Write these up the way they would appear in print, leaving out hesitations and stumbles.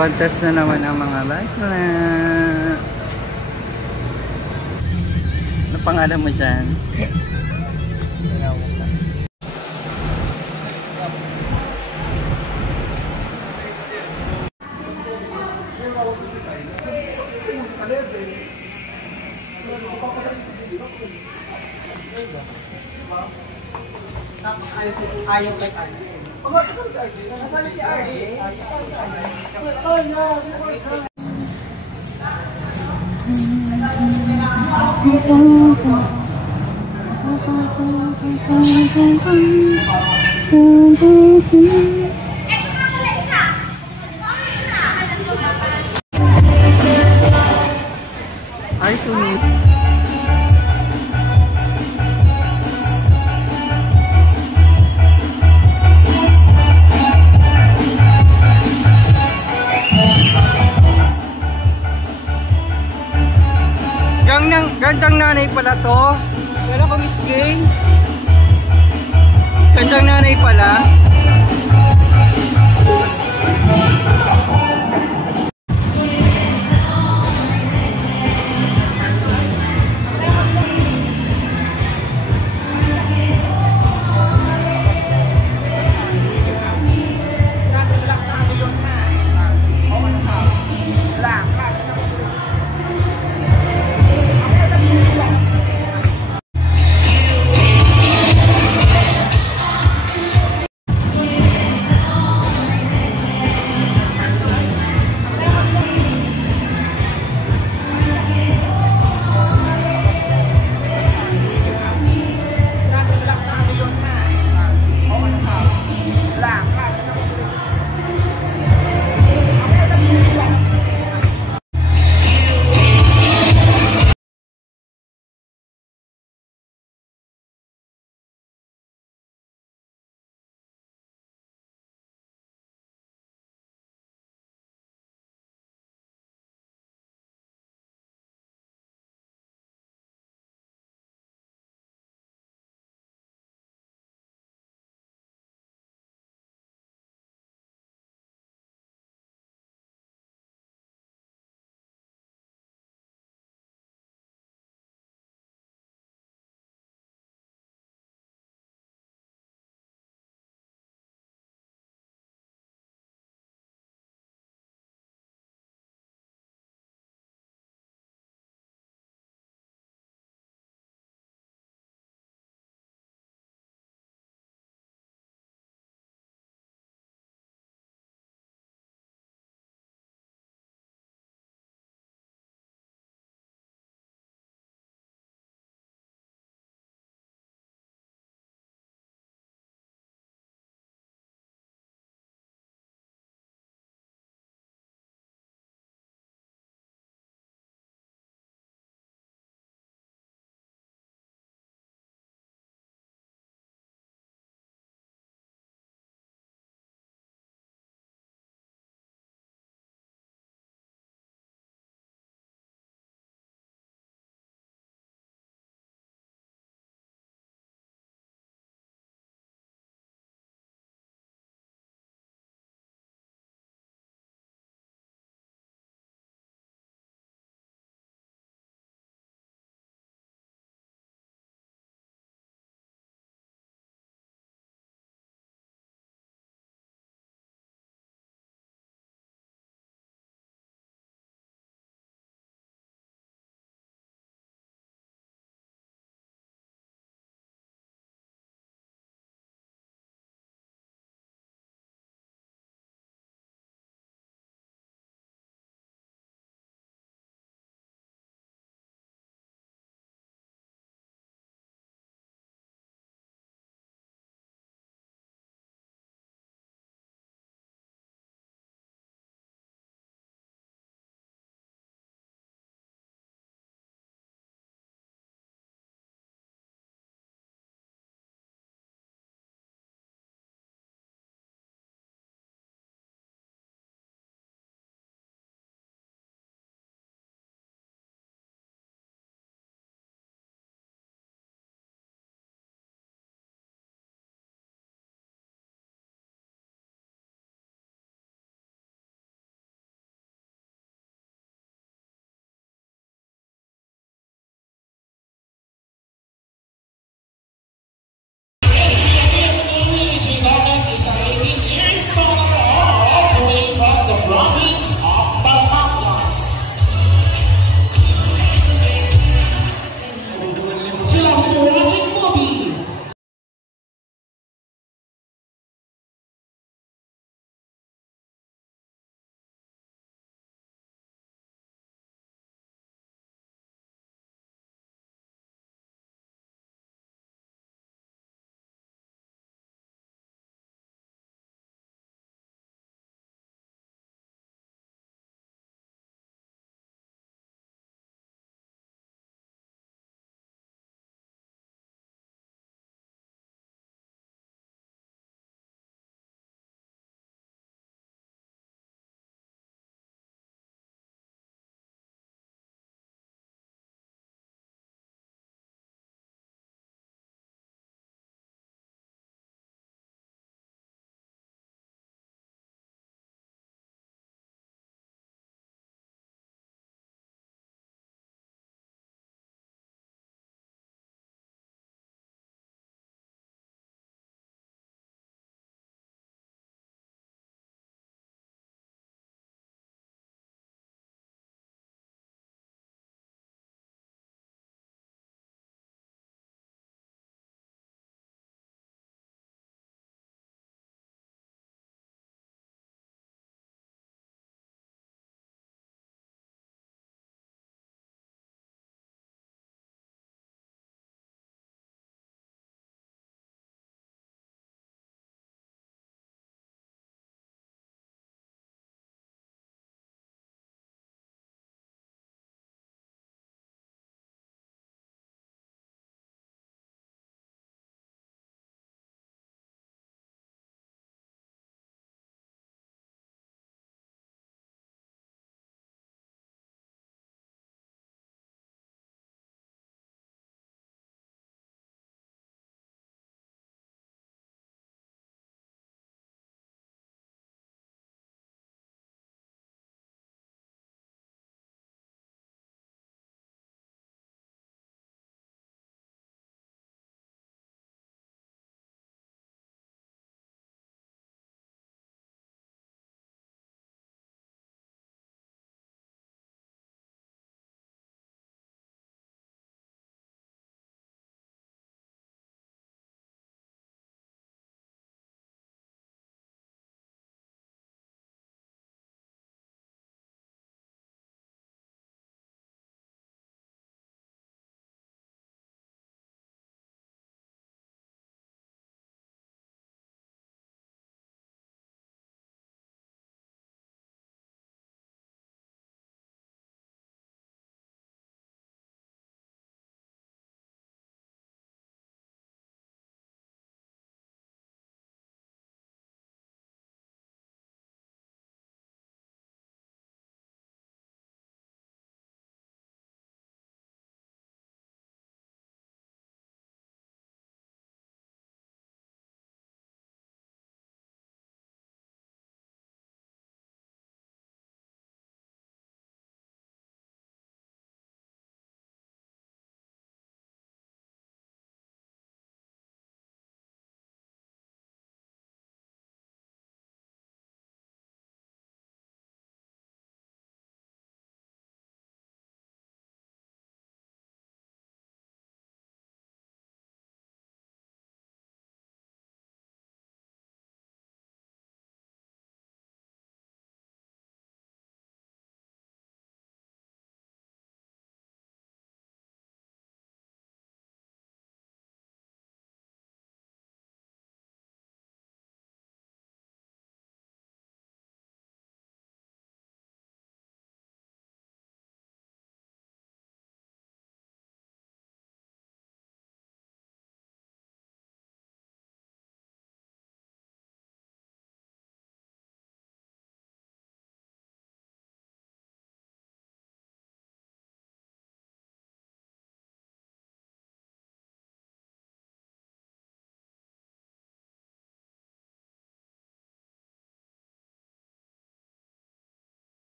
Nag-contest na naman ang mga bata. Ano pangalan mo dyan? Ayaw kay Ardy. Pag-asabi si Ardy. Nasaan si Ardy? Ay, tumis. Gandang nanay pala to. Wala ko Miss Kay. Gandang nanay pala.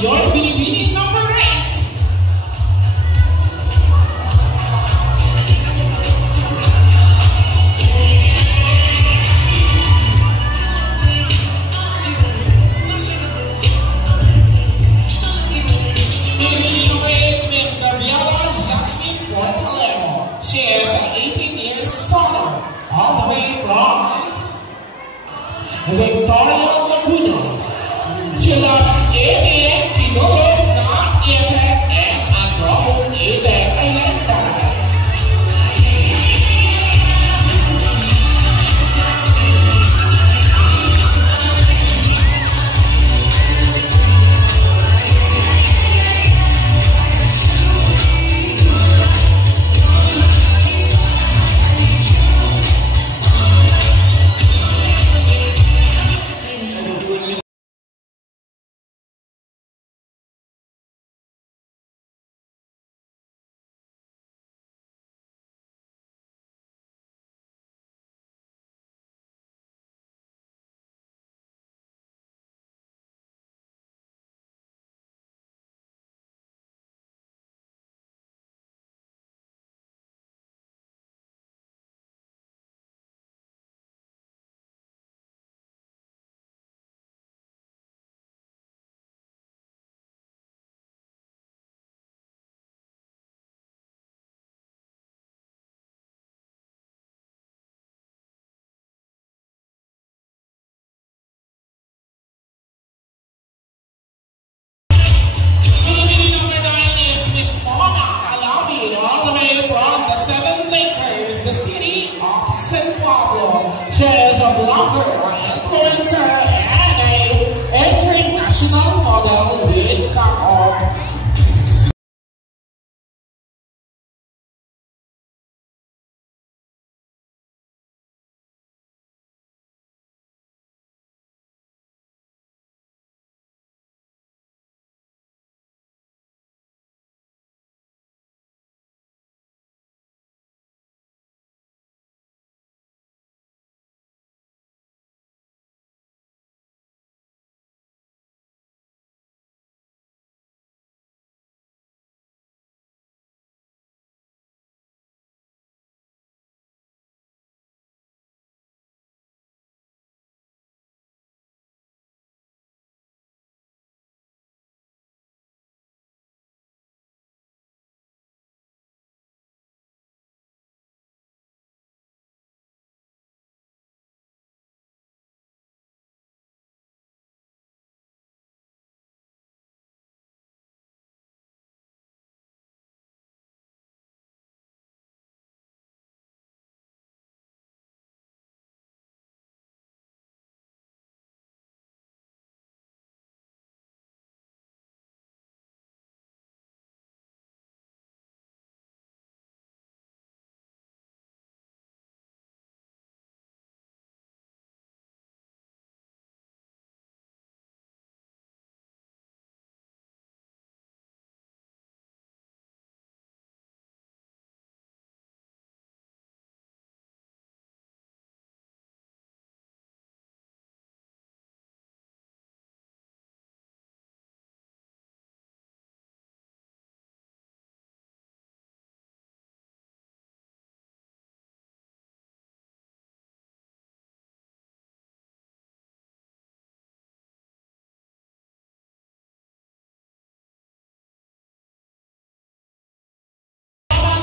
your Binibini number 8. Binibini number 8, Miss Gabriela Jasmine Portalero. She is an 18 years starter, all the way from Victoria Laguna. She loves eating pinulos na itik and adrobong itik ay lenta. Binibini number 9 is Miss Mona Alawi, all the way from the Seven Lakers, the city of San Pablo. She is a blogger, influencer, and a international model with Kakao.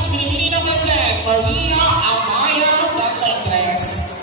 Binibini number 10, Maria Amaya Valendres.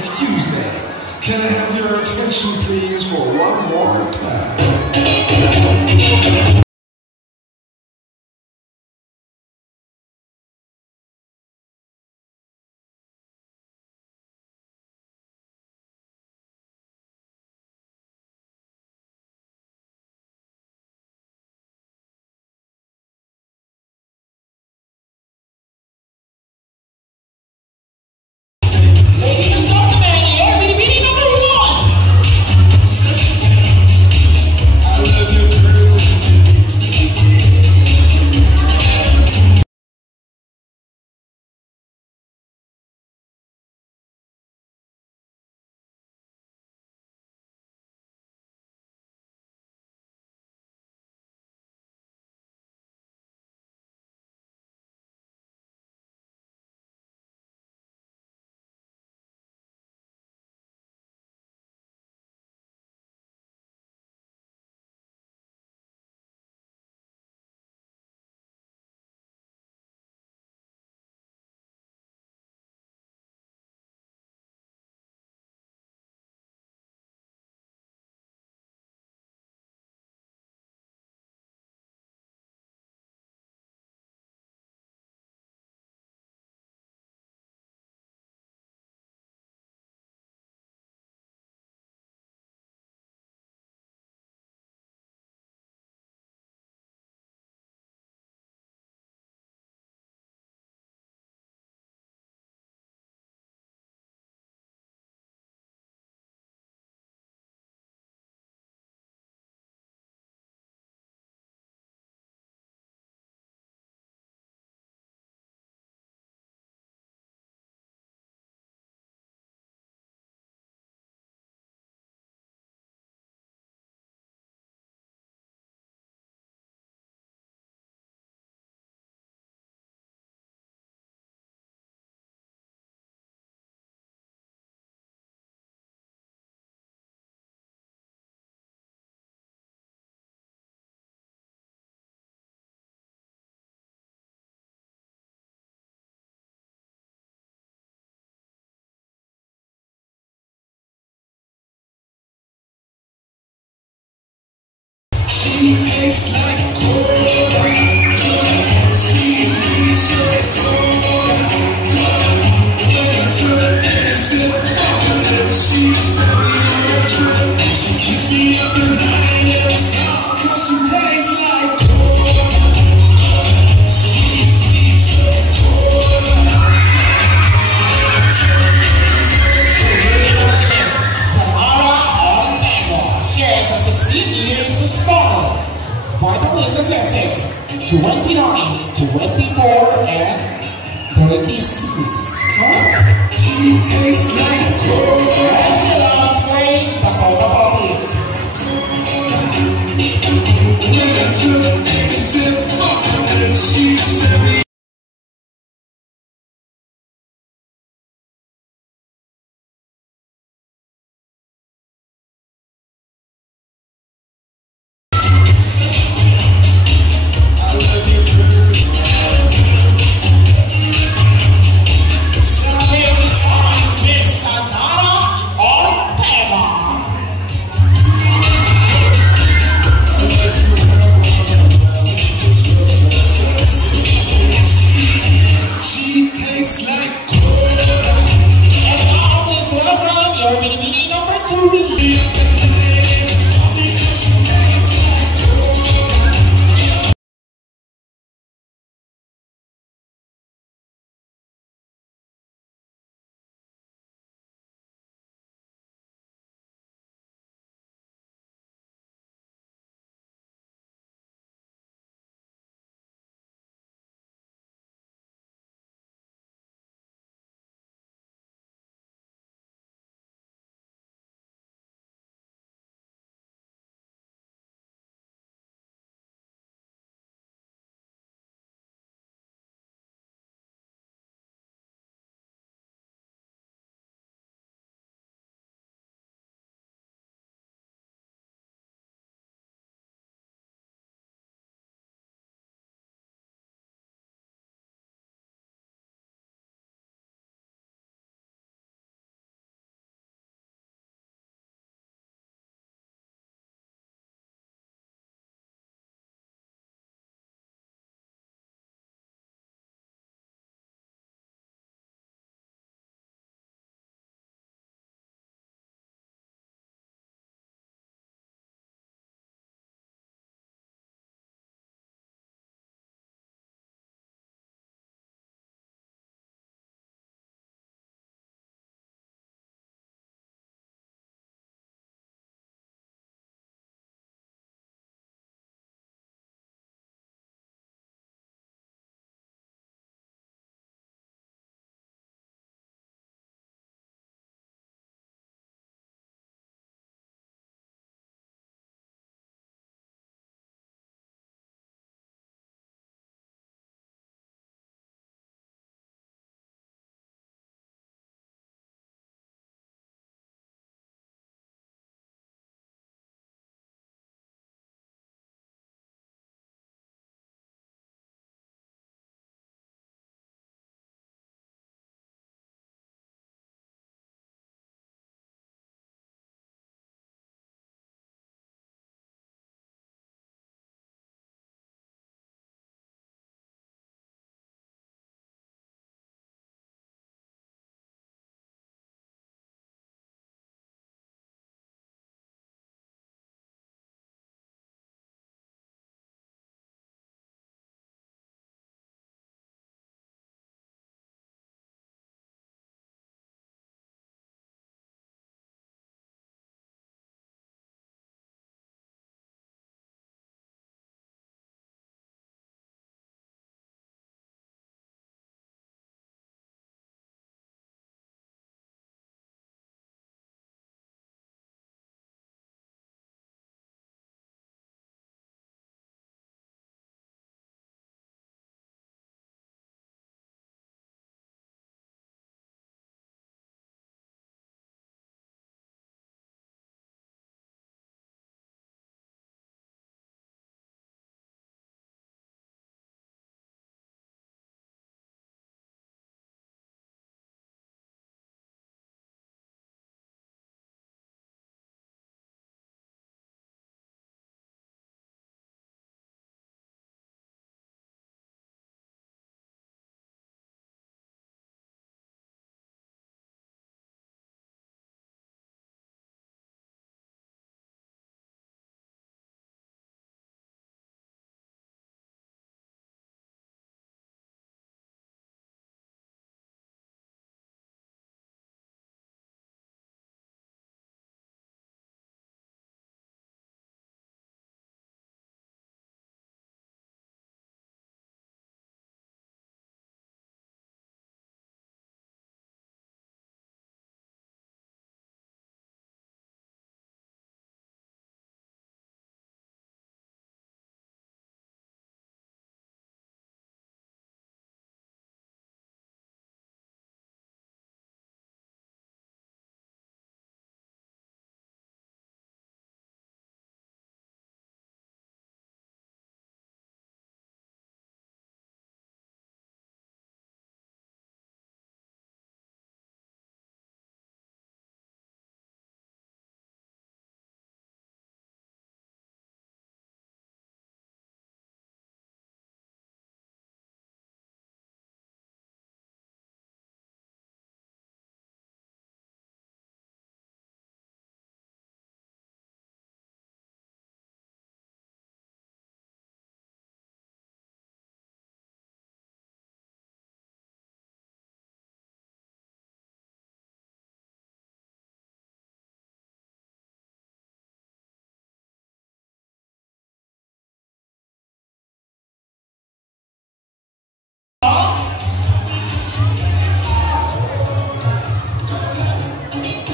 Excuse me, can I have your attention please for one more time? Ladies and gentlemen, your BBB number 1. I love you, girl. She tastes like cola. Sweet, sweet, sweet cola. She sent me on a trip. She keeps me up in night, yes. 'Cause she tastes like cola. Sweet, sweet, sweet cola. Samara Ortega shares a 16 years of struggle. Vital statistics 29, 24, and 36. She tastes like cola. And she loves great Dakota Coffee. When I took a sip from her lips, she sent me. Starting songs, Miss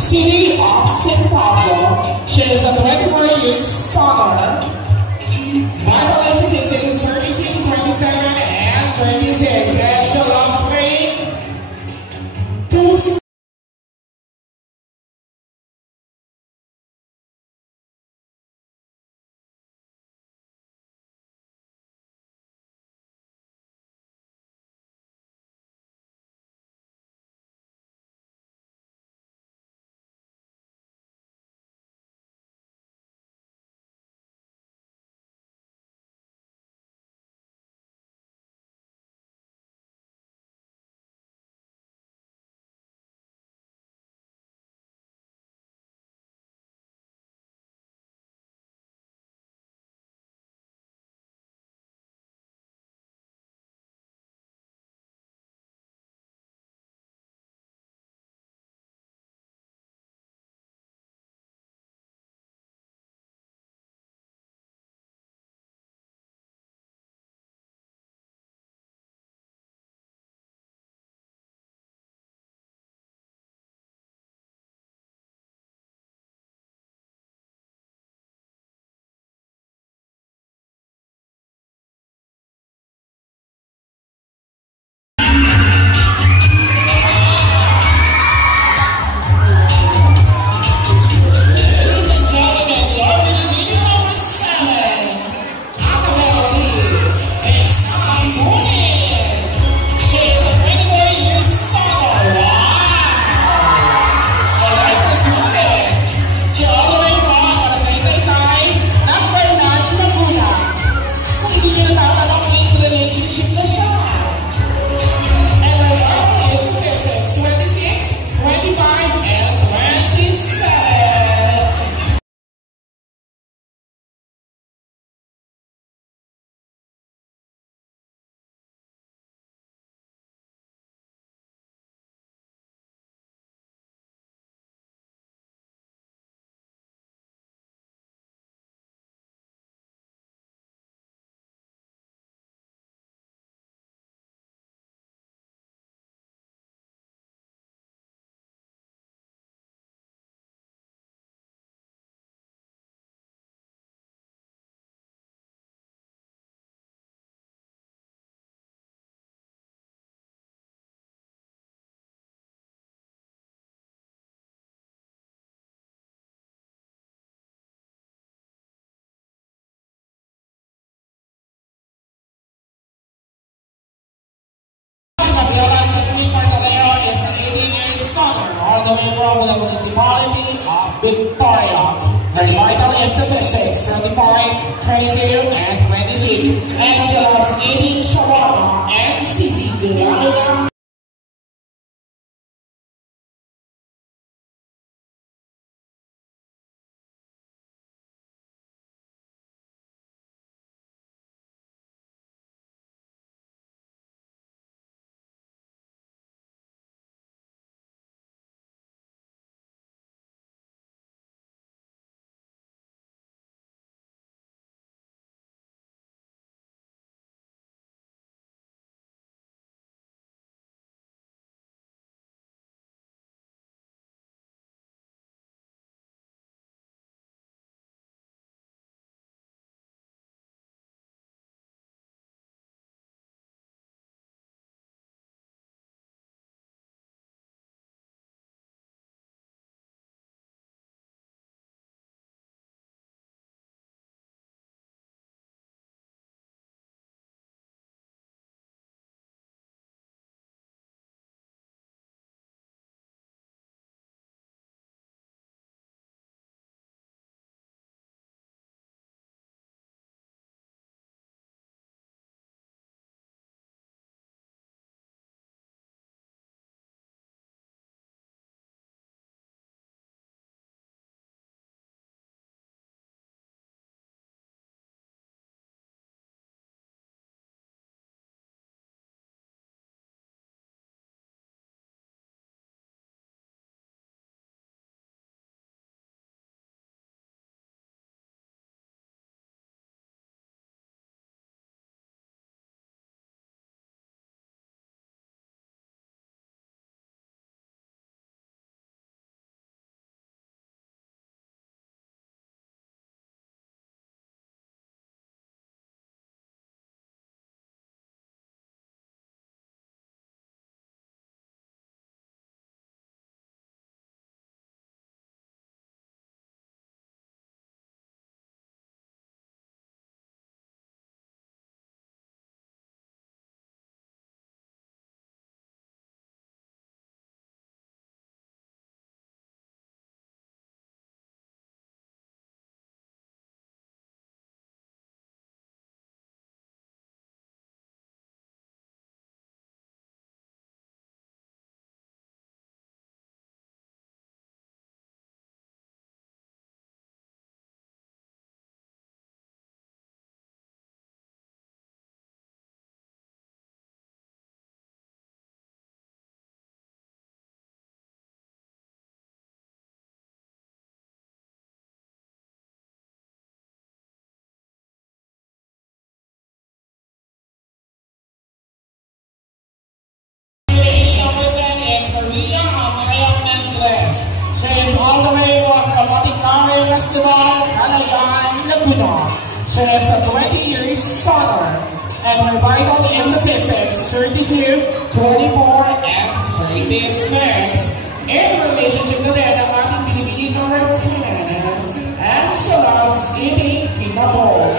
City of San Pablo. She is a 24-year stunner. Vital 86, 36, 27, and 26. And she loves wearing two. All the way from the municipality of Victoria. Her vital statistics 25, 22, and 26. And she loves eating shawarma and sisig. Festival, Kalayaan, Laguna. She is a 20 years stunner, and her vital statistics 32, 24, and 36. In relationship to that, ang ating binibini number 10, and she loves eating kinabog.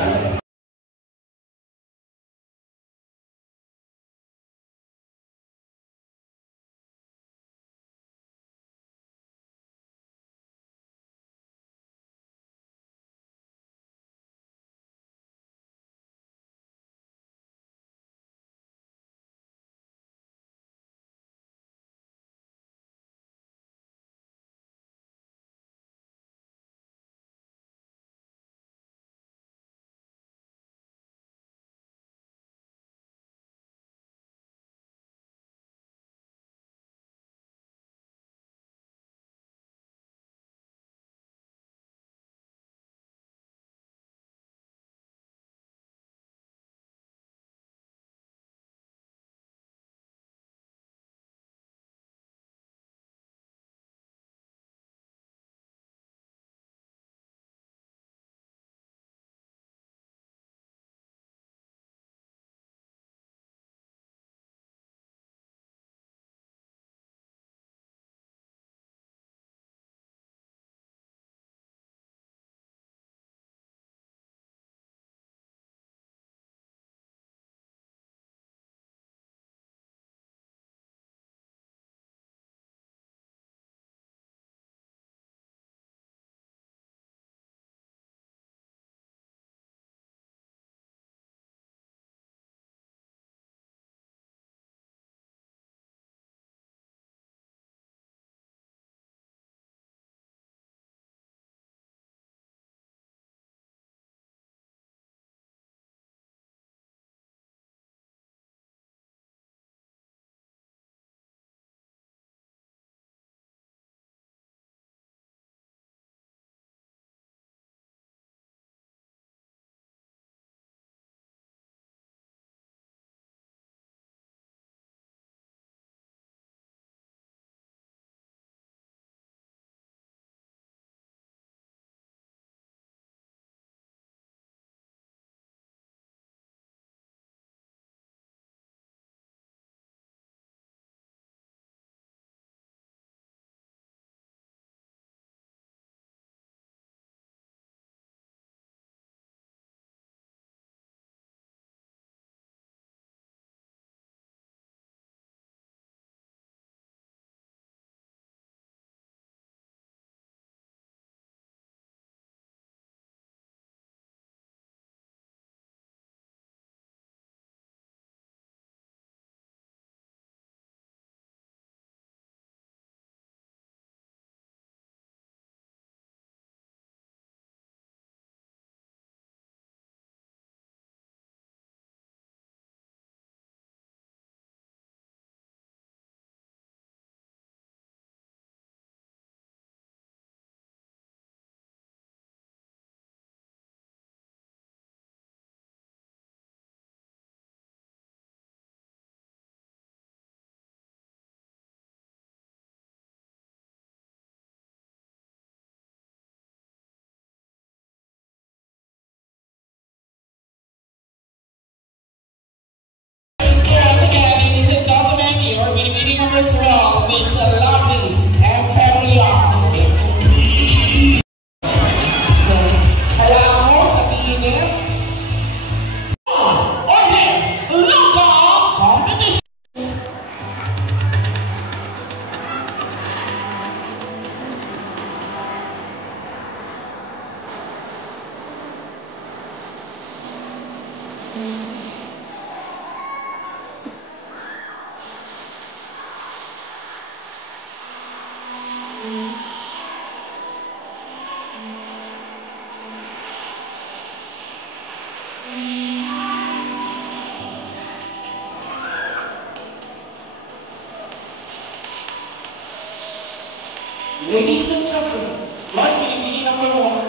Ladies and gentlemen, like me, number one.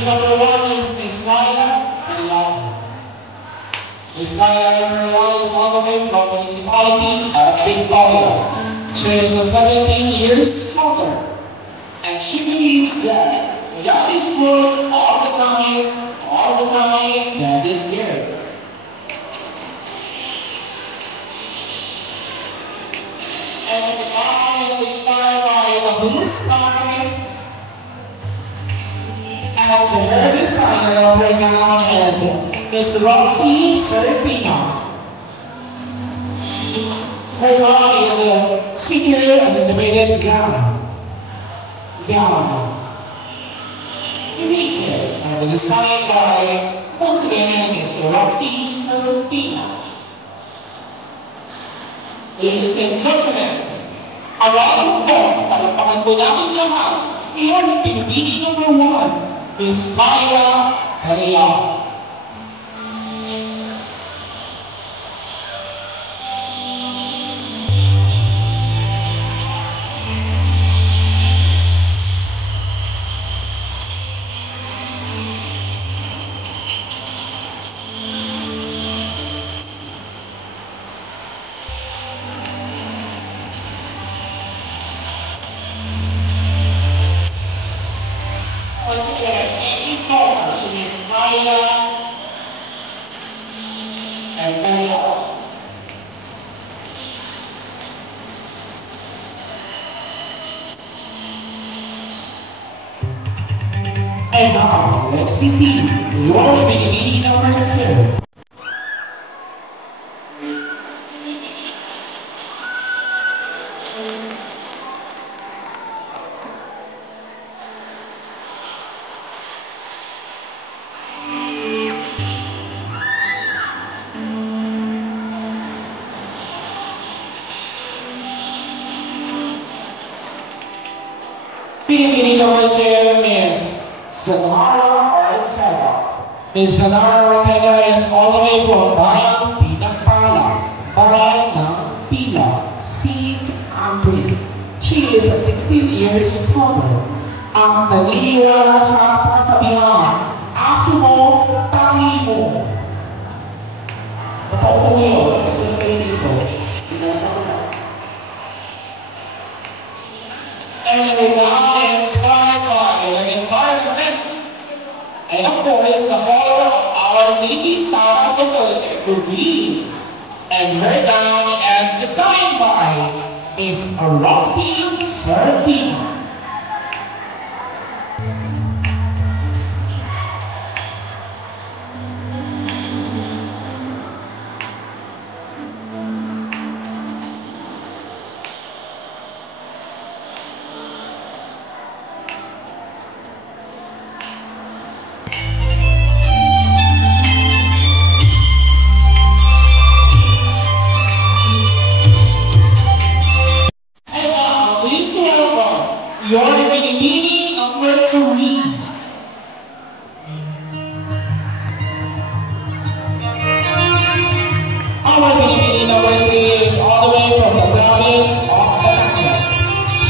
Number one is Miss Naila Ayala. Miss Diana is all the way from the municipality of Victoria. She is 17 years older, and she believes that God is good all the time, God is good. And God is inspired by the blue sky, and her designer of her gown is Miss Roxy Serpino. Her gown is a seeker anticipated gown. Created and designed by, once again, Miss Roxy Serpino. Ladies and gentlemen, around us, palakpakan po namin lahat, iyon pinipili number 1, Miss Myra Carrillo. Once again, thank you so much, Miss Myra and Carrillo. And now, let's receive your pinipili number 2. Pinipili number 2, Miss Sonara Ortega. Miss Sonara Ortega is all the way from Bayan Pinagpala, Bayan ng Pila, St. Andre. She is 16 years older. Ang naniniwala siya sa kasabihan, aso mo, tali mo. Totoo po yun. Gusto na kayo dito. Pinasa ko na. And now inspired by the environment, and of course, the follower of our Navy Sarah Green, and her gown is designed by Miss Roxy Serpino. Your pinipili number 3. Our pinipili number 3 is all the way from the province of Batangas.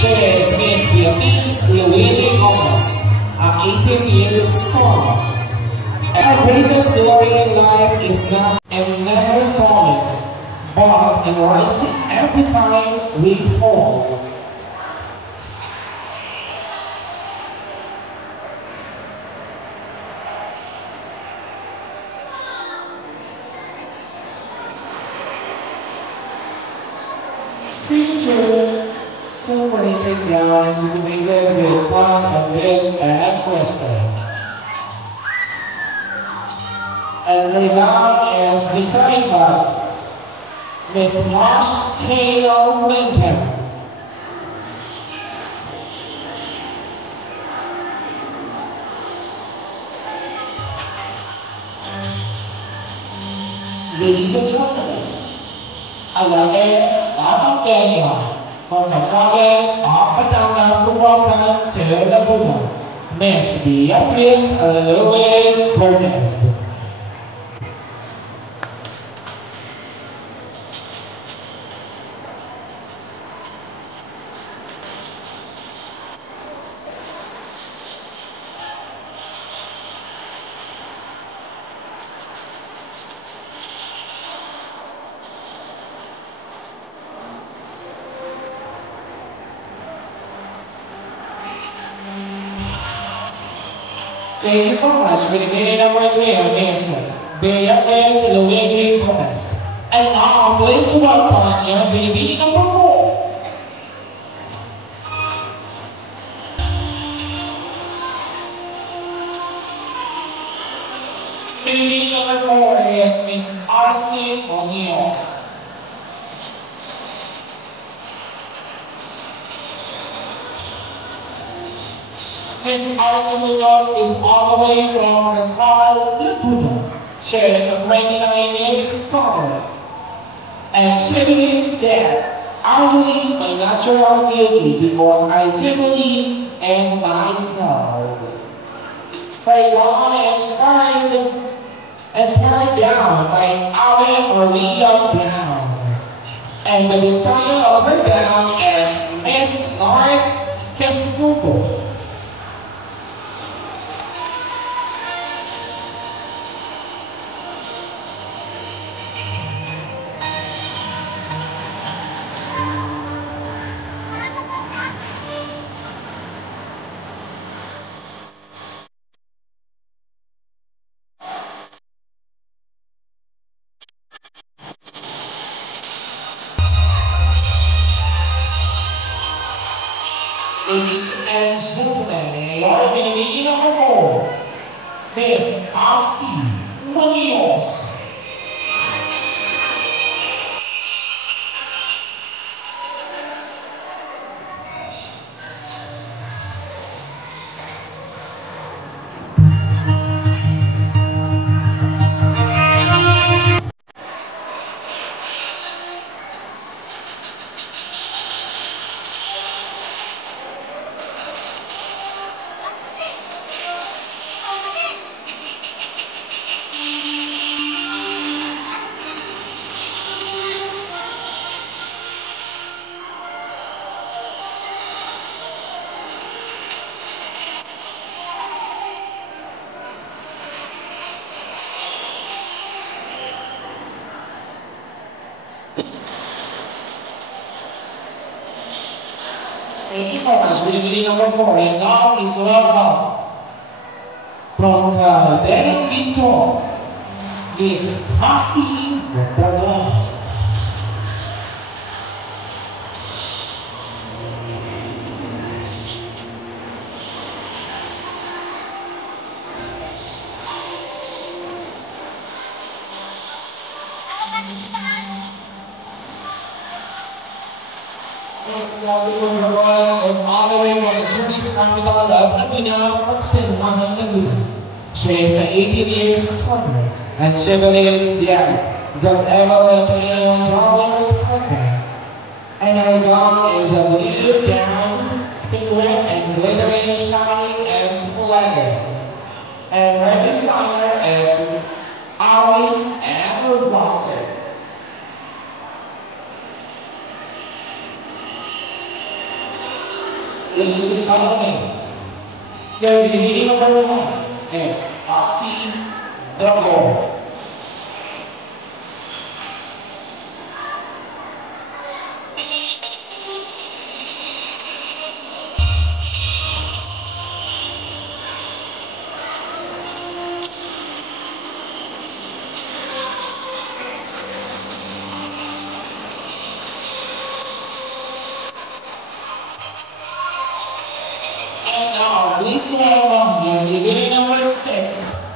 She is Miss Beatriz Luigi Gomez, 18 years old. Our greatest glory in life is not in never falling, but in rising every time we fall. Signature celebrated gown anticipated with plant and bits and crystal. And her gown is designed by Miss Marsh Halo Minton. Ladies and gentlemen, Alage Daniel from the province of Batangas, welcome to Laguna, Miss Beatriz Louie Cortez. Thank you so much for the meeting number 3 of Miss Beatriz Luigi Gomez. And now, please welcome your baby number 4. Baby number 4 is Miss Arcee Munoz. Miss Arcee Munoz is all the way from Rizal, Laguna. She is a 29 years old. And she believes that I believe my natural beauty because I do believe in myself. Right now I am inspired down by Ave Maria Brown. And the designer of her gown is Miss Lauren Castillo. Ladies and gentlemen, your baby number 4, Miss Arcee Munoz. Thank you so much for the video number 4, and now is welcome from Calderon Vito, Miss Arcee Munoz. Miss Arcee Munoz was all the way from the tourist capital of Laguna, Proxima, Laguna. She is 18 years old, and she believes that don't ever let anyone dollars her. And her gown is a blue gown, silhouette and glittering, shining and splendid. And her designer is Alice Amber Blossom. Ladies and gentlemen, your baby number 1 is Arcee Munoz. And now, please welcome your baby number 6.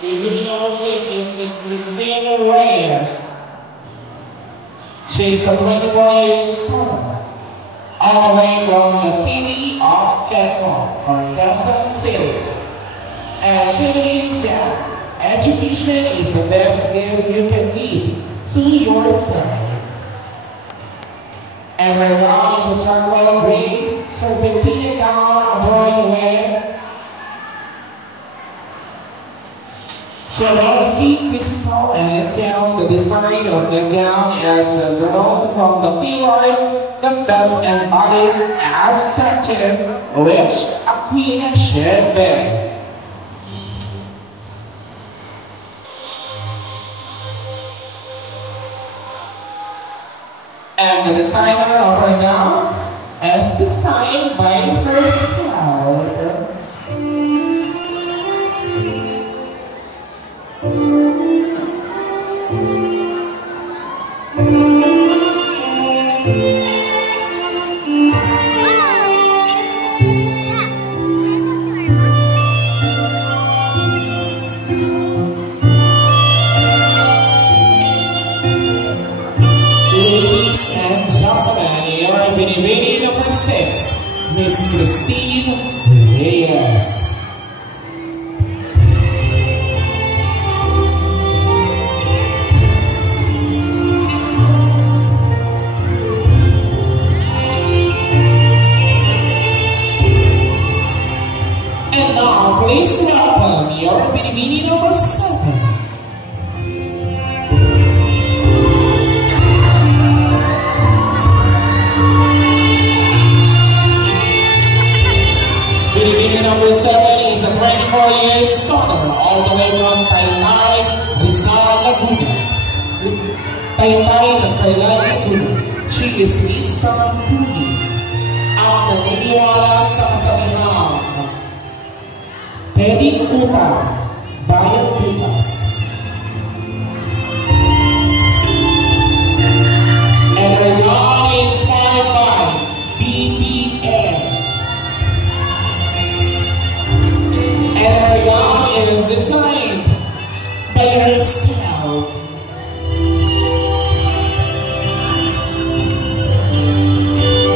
Baby number 6 is Miss Cristina Reyes. She is 24 years old. All the way from the city of Quezon, or Quezon City. And she believes that education is the best gift you can give to yourself. And her gown is a charcoal green, serpentine gown adorned with Swarovski crystal and it's on the design of the gown is drawn from the pillars that best embodies aesthetic, which a queen should be. And the designer of her gown is designed by herself. Ladies and gentlemen, your Binibini number 6, Miss Christine Reyes. And now, please welcome your Binibini number 7. Number 7 is a 24-year scholar all the way from Taytay, Rizal, Laguna. Taytay, Laguna. She is Miss Santuni. Ang naniniwala sa kasabihan, pwedeng utang, bayad bukas. And her gown is inspired by BBM. And her gown is designed by herself.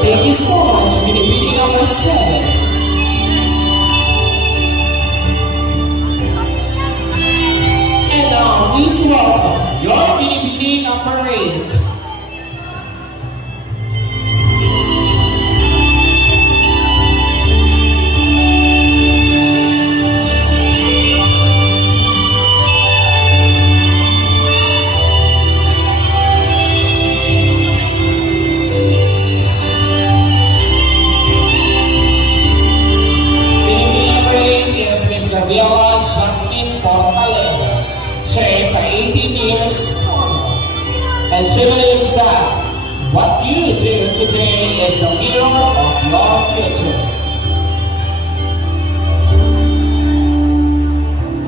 Thank you so much for Binibini number 7. And now, please welcome your Binibini number 8. Gabriela Jasmine Portalero. She is 18 years old, and she believes that what you do today is the mirror of your future.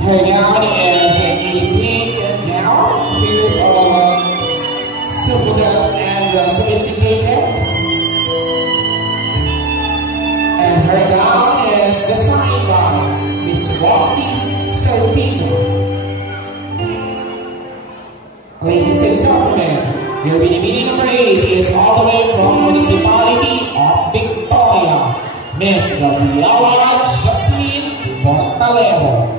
Her gown is a pink gown, feels simple and sophisticated, and her gown is designed by Miss Roxy Serpino. Ladies and gentlemen, your Binibini number 8 is all the way from Municipality of Victoria, Miss Gabriela Jasmine Portalero.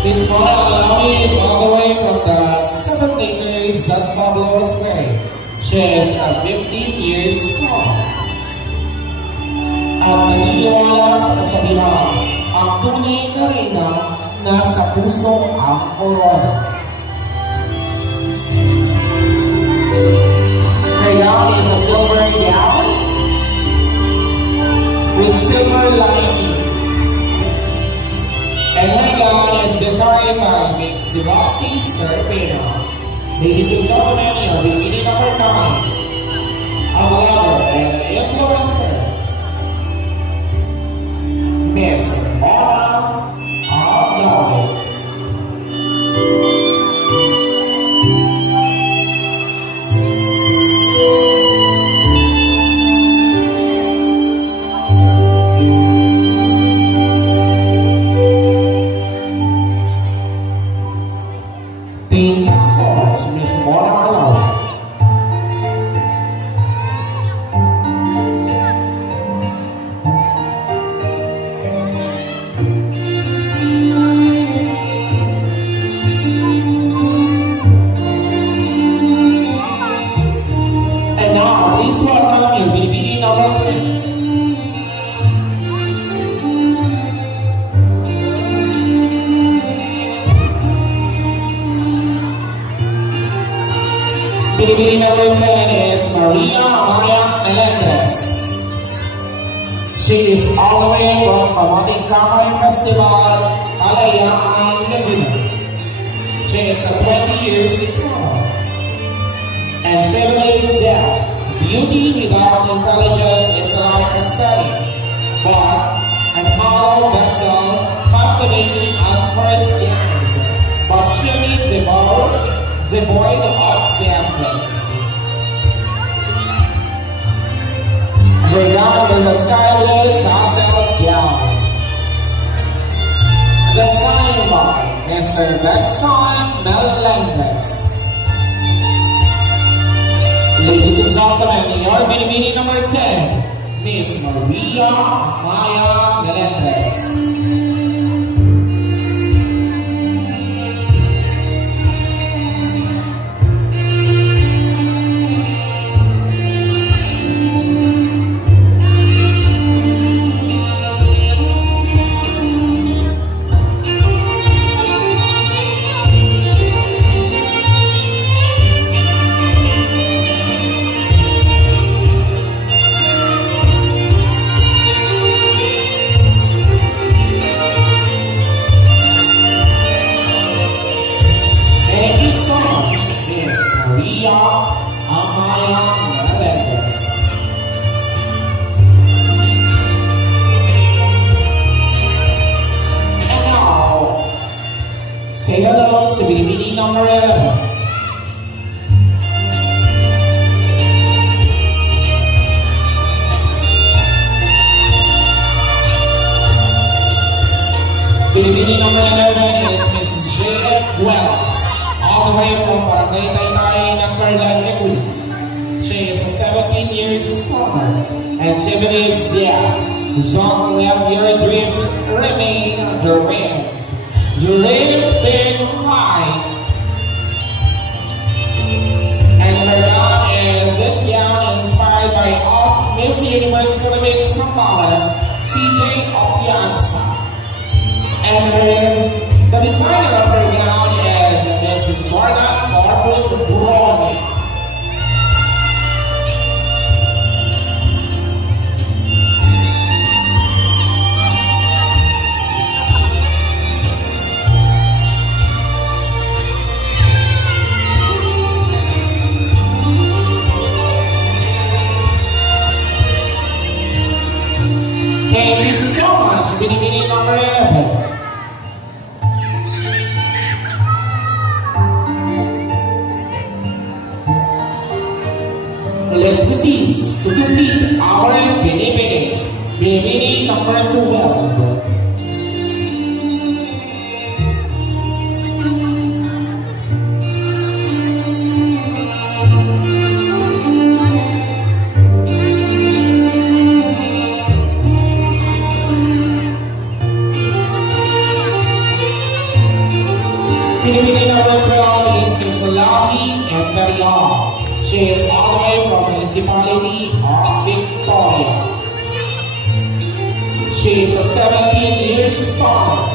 Miss Mona Alami is all the way from the 7th acres San Pablo City. She is a 15 years old. At naniniwala sa kasabihan, ang tunay na reyna nasa puso ang korona. Her gown is a silver gown with silver lining. And her gown is designed by Miss Roxy Serpino. Ladies and gentlemen, you'll be meeting number 9, a blogger and influencer, Miss Mona Alami. Thank you so much, Miss Mona Alami. And now, please welcome your BBD number 10. BBD number 10 is Maria Maya Melendez. She is all the way from Kawating Kahoy Festival, Kalayaan, Laguna. She is a 20 years old. And she believes that beauty without intelligence is like a study, but an hollow vessel cultivating at first glance, but surely devoid of samples. Her gown is a sky-blue tassel gown. Designed by Mr. Benson Melendez. Ladies and gentlemen, your BBD number 10, Miss Maria Maya Melendez. Say hello to BBD number 11. BBD number 11 is Mrs. J.F. Wells, all the way from Barangay Taytay ng Carlan, Laguna. She is a 17 years old, and she believes that don't let your dreams remain your wings. You live big life. And her gown is this gown inspired by Miss Universe Philippines Sambales, CJ Opianza. And the designer of her gown is Mrs. Jordan Barbos Brody. Thank you so much, BBD number 11. Let's proceed to complete our BBD number 12. Pinipili number 12 is Miss Lani Imperial. She is all the way from Municipality of Victoria. She is a 17-year star.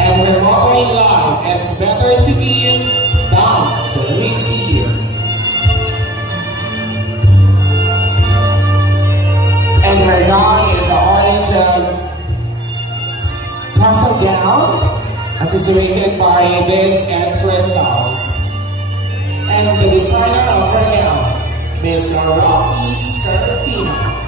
And her motto in life, it's better to give than to receive. And her gown is an orange tassel gown, anticipated by Vince and Crystals. And the designer of her gown, Miss Rosie Serafina.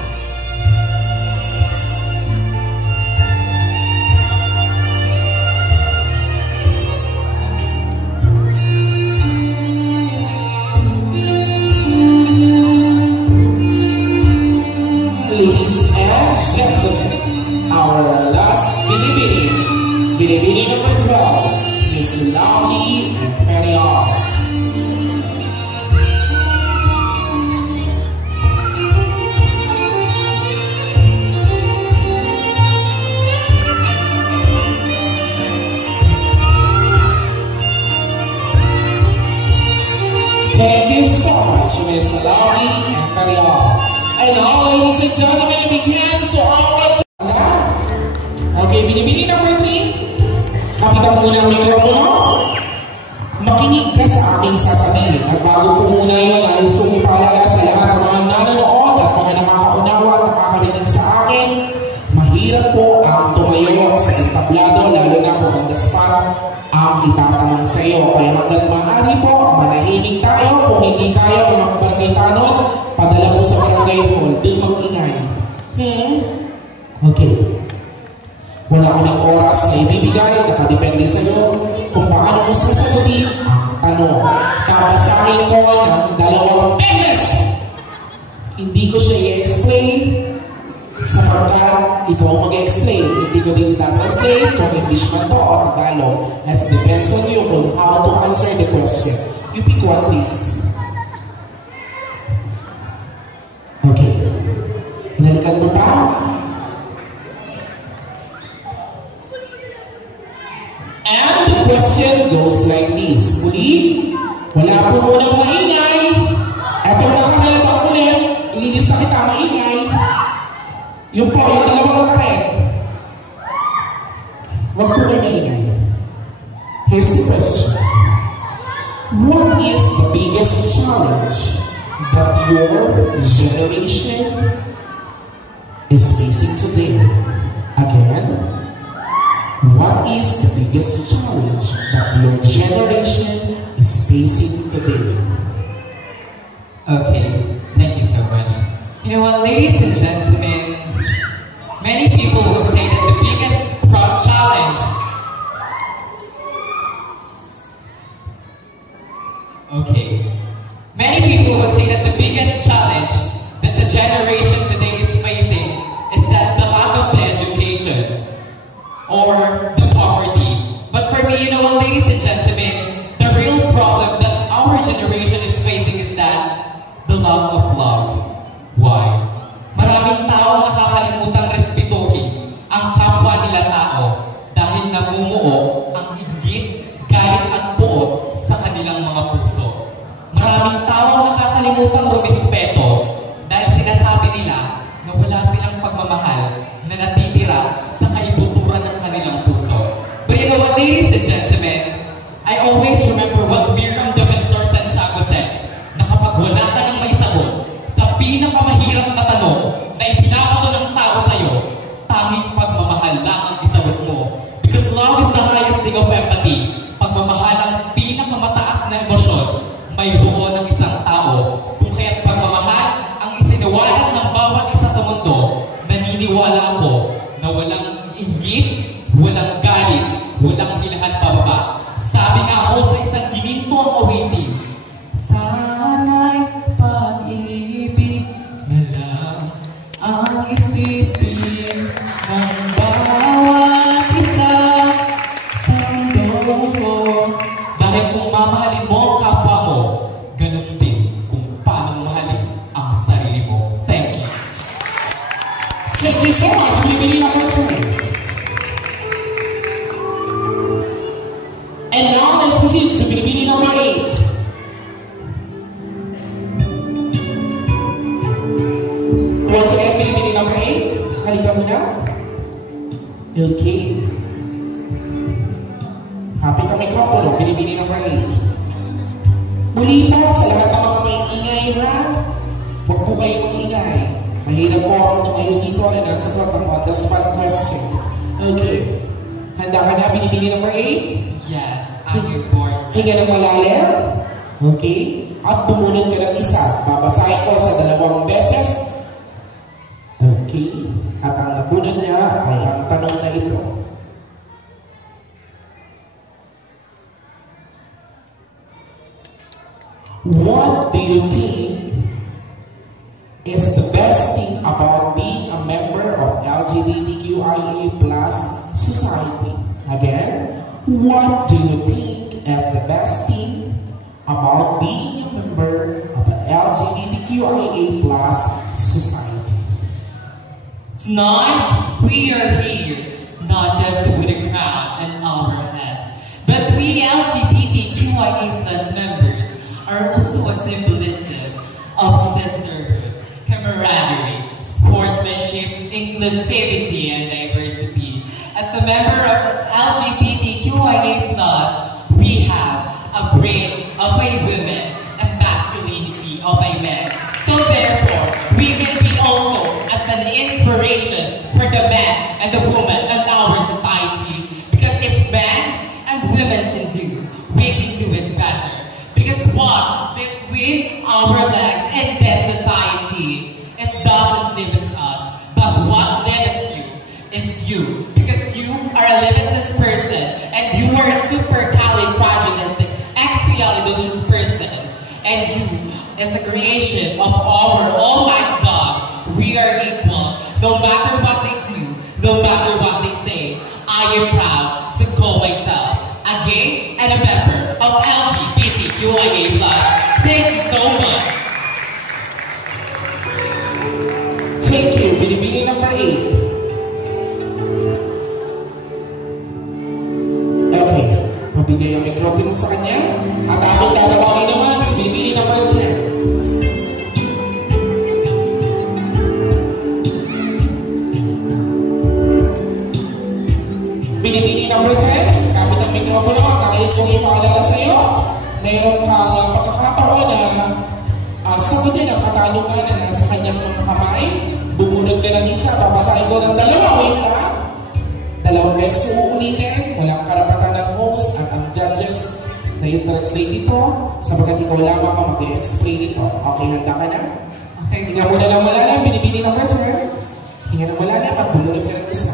Ladies and gentlemen, our last Binibini number 12, Miss Lani Imperial. Thank you so much, Miss Lani Imperial. And now, ladies and gentlemen, big hands to our okay, Binibini number 3. Kapitan muna ang mikropono. Makinig ka sa aking sasabihin. At bago po muna yun, nais kong ipaalala sa lahat ng mga nanonood at mga nakakaunawa at nakakarinig sa akin, mahirap po ang tumayo sa entablado, lalo na po ang spot ang itatanong sa iyo. Kaya hanggang maaari po, manahimik tayo. Kung hindi kaya mga barangay tanong, padala po sa barangay hall, di mag-ingay. Okay. Wala kaming oras na ibibigay, nakadepende sa iyo kung paano mo sasagutin ang tanong. Papasahin ko ng 2 beses! Hindi ko siya i-explain sapagkat ikaw mag-explain. Hindi ko din i-translate kung English man to o Tagalog. That depends on you on how to answer the question. You pick one, please. Okay. Hinalikan mo pa? And the question goes like this. Muli, wala po munang maingay. Etong nakareta ulit, ilinis na kita maingay. Yung po, yung dalawang nakaret. Huwag po kayo maingay. Here's the question. What is the biggest challenge that your generation is facing today? Again, what is the biggest challenge that your generation is facing today? Okay, thank you so much. You know what, ladies and gentlemen, many people will say that the biggest challenge. Okay. Many people will say that the biggest challenge that the generation today is facing is that the lack of the education or the poverty. But for me, you know what, ladies and gentlemen, the real problem that our generation is facing is that the lack of love. Why? Maraming tao nakakalimutang respetuhin ang kapwa nila tao dahil namumuo ang inggit, galit at puot sa kanilang mga puso. Maraming tao nakakalimutang rumispeto dahil sinasabi nila na wala silang pagmamahal na natitira sa kaibuturan ng kanilang puso. But you know what, ladies and gentlemen, I always remember what Miriam Defensor Santiago said, na kapag wala ka ng may sagot sa pinakamahirap na tanong na ipinapato ng tao sa'yo, tanging pagmamahal lang ang isagot mo. Because love is the highest thing of empathy. Pagmamahal ang pinakamataas na emosyon mayroon ng isang tao. Kung kaya't pagmamahal ang isiniwalat ng bawat isa sa mundo, naniniwala ako na walang inggit, walang galit, walang hilahan pababa. Sabi nga ako sa isang ginintong awitin, sana'y pag-ibig na lang ang isipin ng bawat isa sa mundo. Okay. Kapit ang mikropono, binibini number 8. Muli pa sa lahat ng mga maingay ha, huwag po kayo maingay. Mahirap po ako tumayo dito na nasa front ng on the spot question. Okay. Handa ka na, binibini number 8? Yes, I'm your board. Hinga ng malalim. Okay. At bumunod ka ng isa. Babasahin ko sa 2 beses. Okay. At ang nabunod niya ay ang tanong na ito. What do you think is the best thing about being a member of LGBTQIA+ society? Again, what do you think is the best thing about being a member of the LGBTQIA+ society? Tonight, we are here, not just with a crown and our head, but we LGBTQIA+ members are also a symbolism of sisterhood, camaraderie, sportsmanship, inclusivity, and diversity. As a member of LGBTQIA+, we have a brain of a woman and masculinity of a man. So therefore, we can be also as an inspiration for the man and the woman in our society. Because if men and women can do, we can do it better. Because what between our legs in this society, it doesn't limit us. But what limits you is you. Because you are a limitless person and you are a supercalifragilistic person. And you is the creation of our Almighty God. We are equal. No matter what they do, no matter what they say, I am proud to call myself a gay and a member of LGBTQIA+. Thank you so much. Thank you. Binibini number 8. Okay. Pabigay ang mikropono sa kanya. At aming tatawagin naman si binibini number 10. Binibini number 10, kapit ang mikropono, nakais kong ipaalala sa iyo, mayroon kang pagkakataon na sagutin ang katanungan na nasa kanyang mga kamay, bumunod ka ng isa, babasahin ko ng 2, wait lang. 2 beses ko uulitin, walang karapatan ng host at ang judges na i-translate ito, sapagkat ikaw lamang ang mag-i-explain ito. Okay, handa ka na? Okay, hinga mo na lang malalim, binibini number 10, hinga na malalim at bumunod ka ng isa.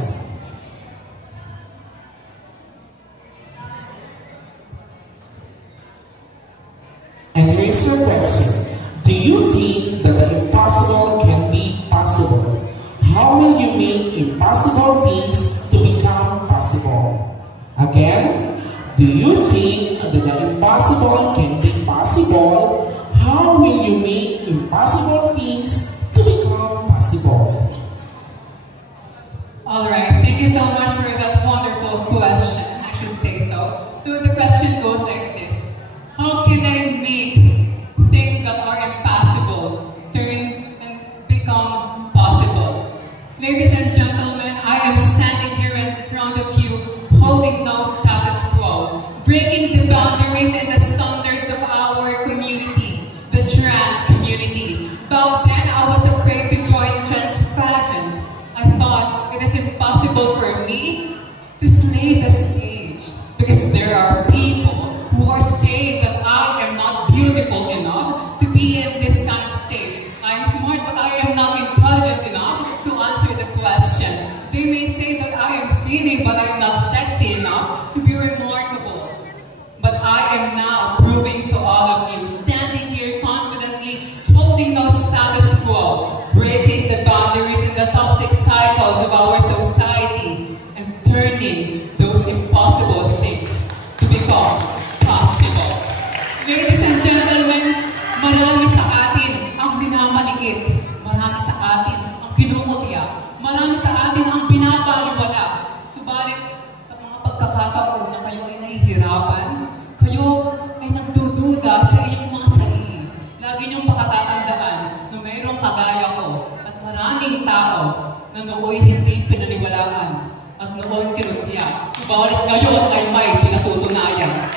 And here is your question. Do you think that the impossible can be possible? How will you make impossible things to become possible? Again, do you think that the impossible can be possible? How will you make impossible things to become possible? Alright, thank you so much for that wonderful question. I should say so. So the question goes like this. How can I make things that are impossible turn and become possible? Ladies and gentlemen, I am standing here in front of you holding no status quo, breaking the boundaries and the standards of our community, the trans community. Back then, I was afraid to join trans pageant. I thought it is impossible for me to slay the stage because there are people who are saying that I am not beautiful enough to be in this kind of stage. I am smart, but I am not intelligent enough to answer the question. They may say that I am skinny, but I am not sexy enough to be remarkable. But I am now proving to all of you, standing here confidently, holding no status quo, breaking the boundaries and the toxic cycles of our society, and turning those impossible things to become possible. Ladies and gentlemen, marami sa atin ang binamaliit, marami sa atin ang kinukutya, marami sa atin ang binabaliwala. Subalit, sa mga pagkakataon na kayo ay nahihirapan, kayo ay nagdududa sa inyong mga sarili. Lagi niyong pakatatandaan na mayroong kagaya ko at maraming tao na nooy hindi pinaniwalaan at noon kinusya. Subalit ngayon ay may pinatutunayan.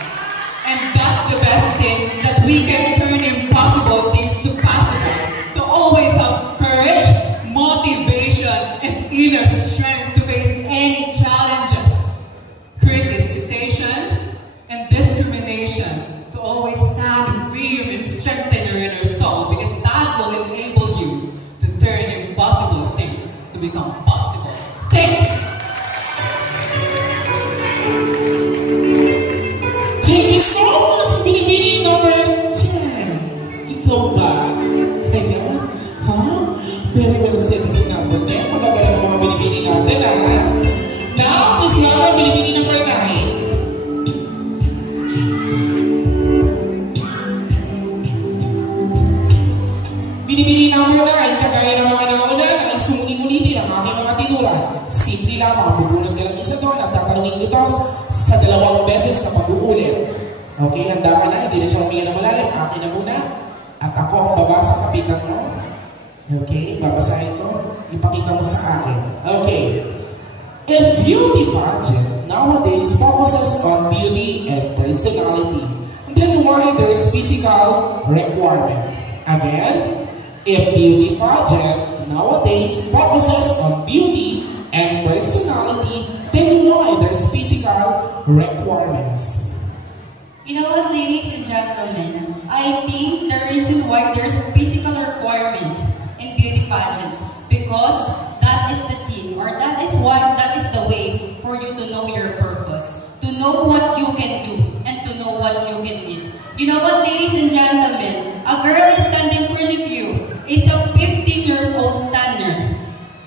And that's the best thing, that we can turn impossible things to possible. To always have courage, motivation, and inner strength to face any challenges, criticization, and discrimination. To always stand firm and strengthen your inner soul, because that will enable you to turn impossible things to become possible. Thank you! Thank you so much, Binibini number 10. Ikaw ba? Ayan? Ha? Very well said si number 10. Magagaling ang mga Binibini natin, ha? Now, please welcome Binibini number 9. Binibini number 9, kagaya ng mga nauna, nais kong ulit-ulitin ang aking mga tinuran. Simple lamang, bubunod ka ng isa doon at tatanungin ito sa 2 beses kapag uulit. Okay, handa ka na, hindi na siya huminga na malalim, akin na muna. At ako ang babasa, kapitan mo. Okay, babasahin ko, ipakita mo sa akin. Okay, a beauty pageant nowadays focuses on beauty and personality. Then why there is physical requirement? Again, a beauty pageant nowadays focuses on beauty and personality, then why there's physical requirements? You know what, ladies and gentlemen, I think the reason why there's physical requirement in beauty pageants, because that is the thing, or that is the way for you to know your purpose, to know what you can do, and to know what you can win. You know what, ladies and gentlemen, a girl is standing in front of you. It's a 15-year-old standard.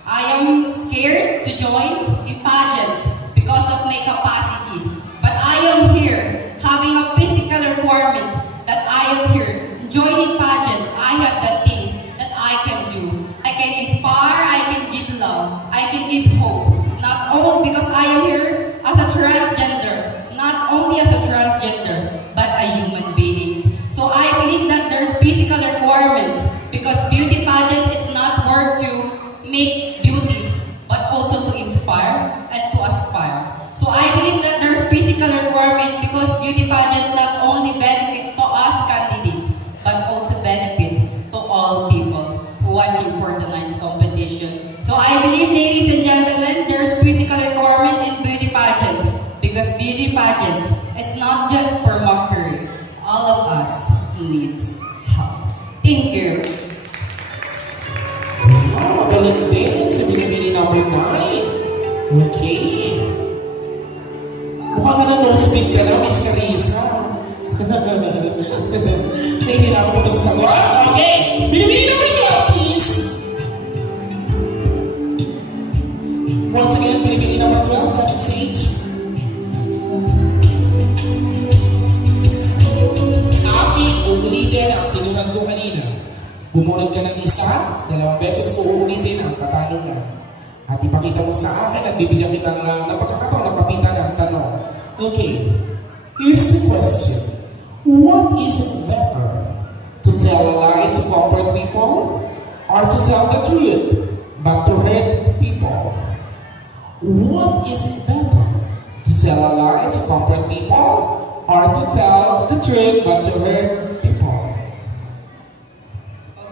I am scared to join a pageant because of my capacity. But I am here having a physical requirement that I am here joining pageant. I have that thing that I can do. I can inspire, I can give love, I can give hope. Not only because I am here as a transgender, not only as a transgender, but a human being. So I believe that there's physical requirement, because beauty pageant is not worth to make beauty, but also to inspire and to aspire. So I believe that there's physical requirement, because beauty pageant not only benefit to us candidates, but also benefit to all people watching for the night's competition. So I believe, ladies and gentlemen, there's physical requirement in beauty pageants, because beauty pageants is not just for mockery. All of us needs help. Thank you. Wow, magaling din sa Binibini number 9. Okay. Mukhang na nose-speed ka na, Miss Carissa. Nahihirapan ko ba sa sagot? Okay, Binibini number 12, please. Once again, Binibini number 12, come to stage. Aking uulitin ang tinungan ko kanina. Bumunod ka ng isa, 2 beses ko uulitin ang katanungan. At ipakita mo sa akin at bibigyan kita ng pagkakataon na kapitan ng tanong. Okay, here's the question. What is better? To tell a lie to comfort people, or to tell the truth but to hurt people? What is better? To tell a lie to comfort people, or to tell the truth but to hurt people?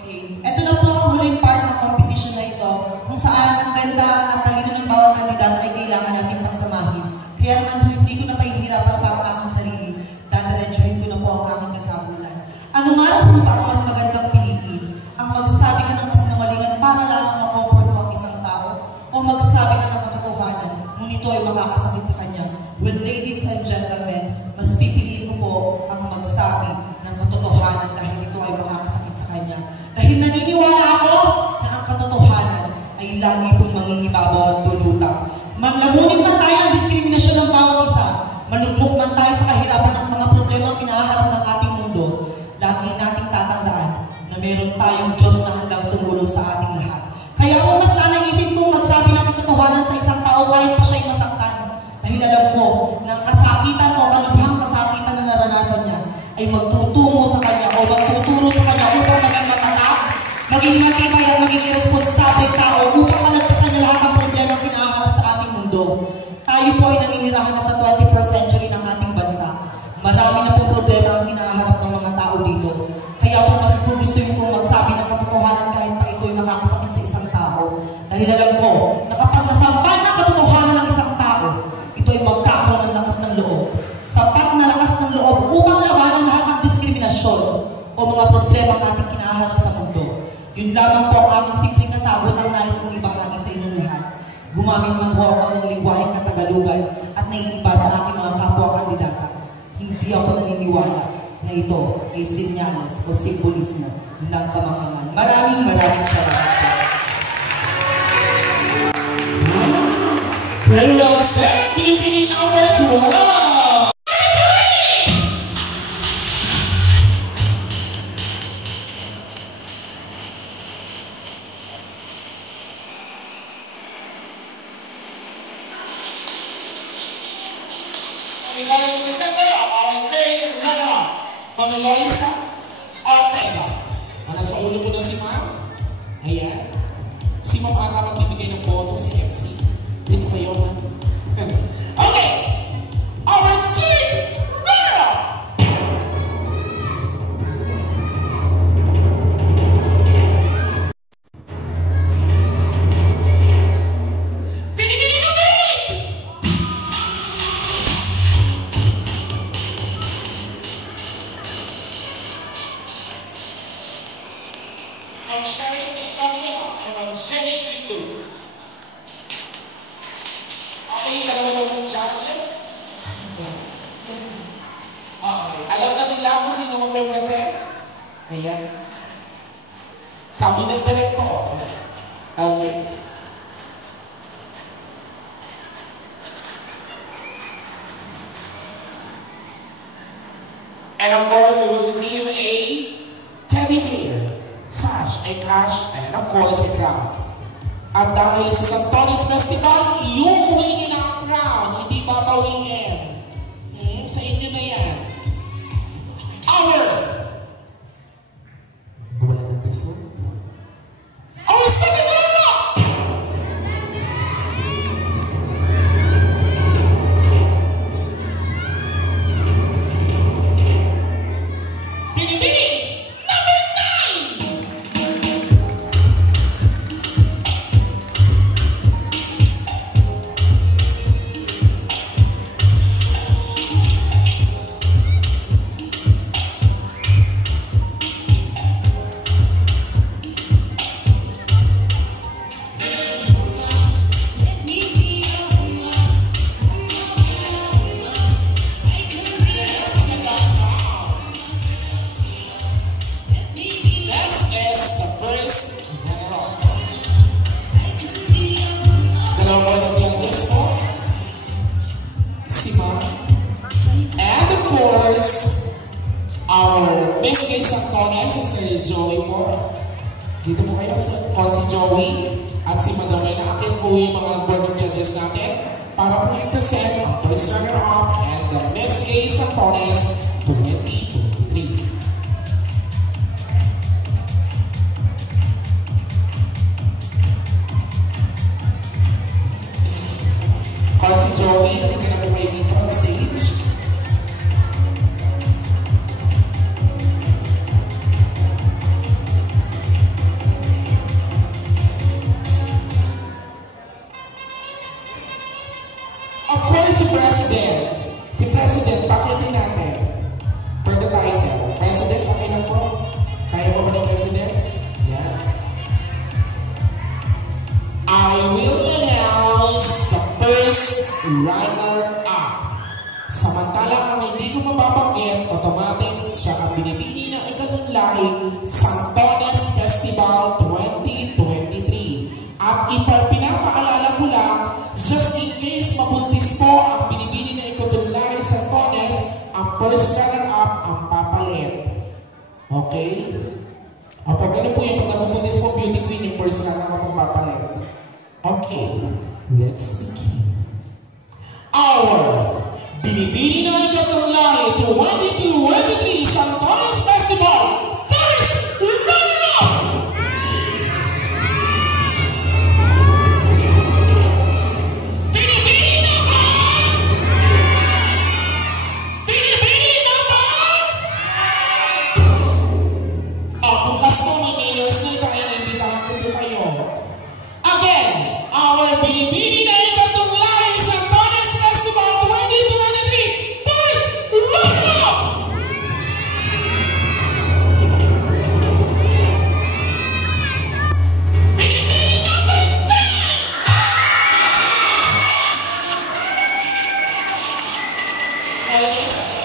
Okay, ito na po ang huling part ng competition na ito, kung saan ang ganda at talino ng bawat kandidato ay kailangan natin pagsamahin. Kaya naman hindi ko na pahihirapan pa ang aking sarili, dadaradyohin ko na po ang aking kasagutan. Ano nga po ba ang mas magandang piliin? Ang magsabi ka ng kasinungalingan para lamang makomfort mo ang isang tao, o magsabi ka ng katotohanan, ngunit ito ay makakasakit sa kanya? Well, ladies and gentlemen, mas pipiliin ko po ang magsabi ng katotohanan dahil ito ay makakasakit sa kanya. Dahil naniniwala ako na ang katotohanan ay lagi pong mangingibabaw at dulutang. Manlamunin man tayo ng diskriminasyon ng bawat isa, manugmok man tayo sa kahirapan ng mga problema ang kinaharap ng ating mundo, lagi nating tatandaan na meron tayong Diyos na handang tumulong sa ating lahat. Kaya kung mas nanaisip kong magsabi ng katotohanan sa isang tao kahit pa siya'y masaktan, dahil alam ko na ang kasakitan o kalubhang kasakitan na naranasan niya ay magtutungo sa kanya o magtuturo sa kanya upang maging matatak, maging matibay at maging irresponsable tao upang malagpasan niya lahat ng problema ang kinaharap sa ating mundo. problema natin kinaharap sa mundo. Yun lamang po ang aking simpleng kasabot ang nais kong ibahagi sa inyong lahat. Gumamit man ho ako ng lingwaheng na Tagalugan at naiiba sa aking mga kapwa-kandidata. Hindi ako naniniwala na ito ay sinyales o simbolismo ng kamangmangan. Maraming salamat po. Very well said, Philippine number 2. Regarding the center, our train runner, Pamiloisa Ortega. Nasa ulo ko na si Ma'am. Ayan. Si Ma'am ata magbibigay ng boto si MC. Dito kayo, Ma'am. Okay! Our team runner! I'm sharing the formula and I'm sharing with you. Okay, dalawa ng challenges. Okay, alam na nila kung sino mag-represent? Ayan. Sabi ng director. Okay. And of course, we will receive a teddy bear, sash, a cash, and of course, a crown. At dahil sa Santones Festival, iuuwi niyo na ang crown, hindi papawiin. Sa inyo na yan. Our second runner! Binibini! Number 9! Our Miss Gay Santones, si Sir Joey po. Dito po kayo si Joey at si Madam Rena. Akin po yung mga board of judges natin para po i-present ang first runner-up and the Miss Gay Santones 2023. Call si Joey, halika na po kayo dito on stage. Si President, pakitin natin for the title. President, okay na po? Kaya ko ba ni President? Yeah. I will announce the first runner-up. Samantalang ang hindi ko mapapanggit, automatic siya ang binibini ng ikatlong Santones Festival 2023. At pinapaalala ko lang, just in case mabuntis po ang binibini na ikatlong Santones, ang first runner-up ang papalit. Okay? O pag ano po yung pag nabubuntis po, beauty queen, yung first runner-up ang papalit. Okay, let's begin. Our binibini na ikatlong 2023 Santones Festival first runner-up! Binibini na ikatlong Santones Festival 2023 first runner-up! All